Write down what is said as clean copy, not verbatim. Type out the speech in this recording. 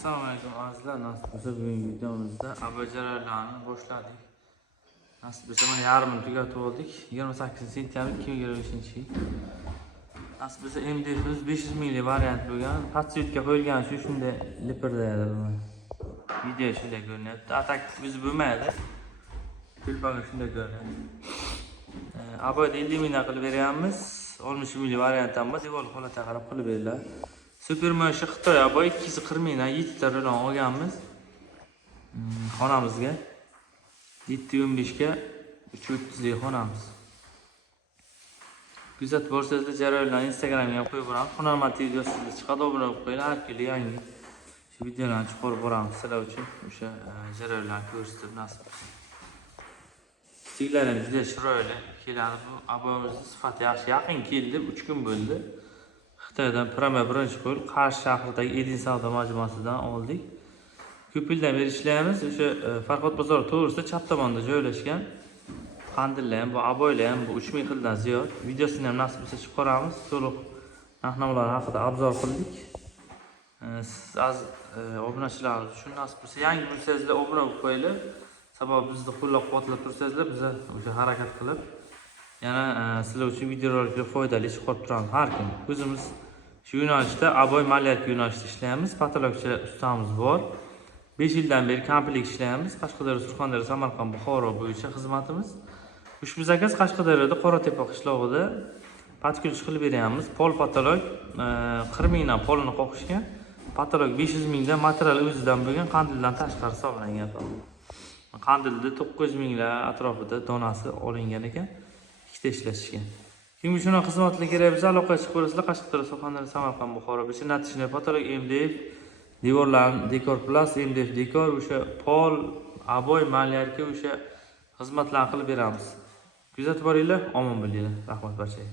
Assalomu alaykum azizlar. Nasib bo'lsa bugungi videomizda abajarlarni boshladik. Nasib bo'lsa mana yarmini tugatib oldik. 28 sentyabr 2025-yil. Nasib bo'lsa MDFimiz 500 minglik variant bo'lgan. Patsiyotka qo'yilgan shu shunday liprdaydi bu. Video shunday ko'rinyapti. Atak o'zi bo'lmaydi. Telefonga shunday ko'rinadi. Aboyda 50 mingdan qilib beryapmiz. 60 minglik variant ham bor. Devor holatiga qarab qilib beriladi. Supermarket Xitoy aboy 240 mingdan 7 ta rulon olganmiz. Xonamizga 715 ga 330 lik xonamiz. Kuzatib borsangizlar jarayonlarni Instagramga ham qo'yib boramiz. Hunarmand videosi sizga chiqadi, obuna bo'lib qo'yinglar. Har kuni yangi shu videolarni chiqarib boramiz sizlar uchun. O'sha jarayonlarni ko'rsatib nasib. Stiglarimiz juda chiroyli keladi. Bu aboyimizning sifati yaxshi. Yaqin keldi, 3 kun bo'ldi. Xitoydan Prama birinchi qo'l Qarshi shahridagi Edin savdo majmuasidan oldik. Ko'p yildan beri ishlaymiz. O'sha Farhod bozori to'g'risida chap tomonda joylashgan. Qandillar ham, bu aboylar ham bu 3000 xildan ziyod. Videosini ham nasib bo'lsa chiqaramiz. To'liq narx-navolar haqida obzor qildik. Siz aziz obunachilarimiz uchun nasib bo'lsa yangi bo'lsangizlar obuna bo'lib qo'yinglar. Sababi bizni qo'llab-quvvatlab tursangiz biz o'sha harakat qilib yana sizlar uchun videolarga foydali chiqarib turamiz har kun. O'zimiz shu yo'nalishda aboy maliyat yo'nalishida ishlaymiz. Patologchilar ustamiz bor. 5 yildan beri kompleks ishlaymiz. Qashqadaryo, Surxondaryo, Samarqand, Buxoro bo'yicha xizmatimiz. Ushbu zakaz Qashqadaryoda Qoratepa qishlog'ida patkulch qilib beryapmiz. Pol patolog 40 mingdan polini qoqishgan. Patolog 500 mingdan material o'zidan bo'lgan, qandildan tashqari hisoblangan. Qandilda 900 minglar atrofida donasi olingan ekan. Ikkita ishlashgan. Kim uchun xizmatlar kerak bo'lsa aloqaga chiqib ko'rasizlar. Qashqadaryo, Surxondaryo, Samarqand, Buxoro bo'yicha natijali patolog MDF, devorlarni dekor plus MDF dekor, o'sha pol, aboy, malyarka o'sha xizmatlarni qilib beramiz. Kuzatib boringlar, omon bo'linglar. Rahmat barchaga.